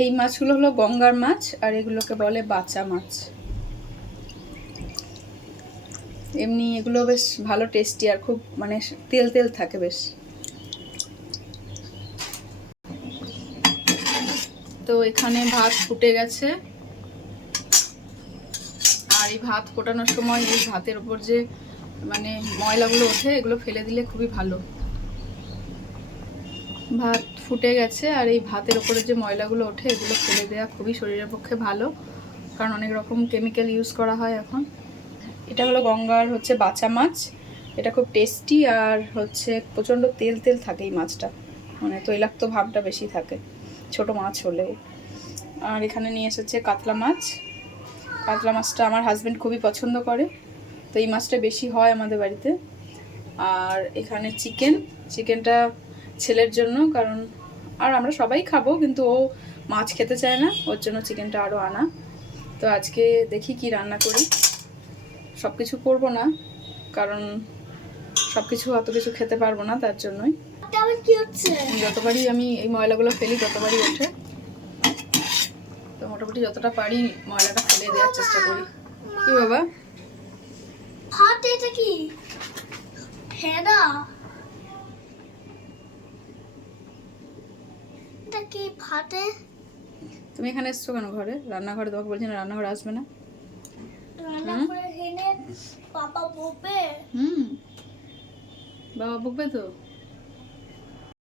এই মাছগুলো হলো গঙ্গার মাছ, আর এগুলোকে বলে বাচা মাছ। এমনি এগুলো বেশ ভালো টেস্টি, আর খুব মানে তেল তেল থাকে বেশ। তো এখানে ভাত ফুটে গেছে, আর এই ভাত ফোটানোর সময় এই ভাতের উপর যে মানে ময়লাগুলো ওঠে, এগুলো ফেলে দিলে খুবই ভালো। ভাত ফুটে গেছে, আর এই ভাতের ওপরে যে ময়লাগুলো ওঠে এগুলো ফেলে দেওয়া খুবই শরীরের পক্ষে ভালো, কারণ অনেক রকম কেমিক্যাল ইউজ করা হয় এখন। এটা হলো গঙ্গার হচ্ছে বাচা মাছ। এটা খুব টেস্টি, আর হচ্ছে প্রচণ্ড তেল তেল থাকে এই মাছটা, মানে তৈলাক্ত ভাবটা বেশি থাকে ছোট মাছ হলেও। আর এখানে নিয়ে এসেছে কাতলা মাছ। কাতলা মাছটা আমার হাজব্যান্ড খুবই পছন্দ করে, তো এই মাছটা বেশি হয় আমাদের বাড়িতে। আর এখানে চিকেনটা ছেলের জন্য, কারণ আর আমরা সবাই খাবো, কিন্তু ও মাছ খেতে চায় না, ওর জন্য চিকেনটা আরও আনা। তো আজকে দেখি কি রান্না করি। সব কিছু করবো না, কারণ সব কিছু অত কিছু খেতে পারবো না, তার জন্যই। যতবারই আমি এই ময়লাগুলো ফেলি ততবারই ওঠে, তো মোটামুটি যতটা পারি ময়লাটা ফেলে দেওয়ার চেষ্টা করি। কি বাবা? এটা কি হেডা? এটা কি ফাটে? তুমি এখানে এসছো কেন ঘরে? রান্নাঘরে তোমাকে বলছি না রান্নাঘরে আসবে না। রান্নাঘরে হেনে পাপা বকবে। বাবা বকবে তো।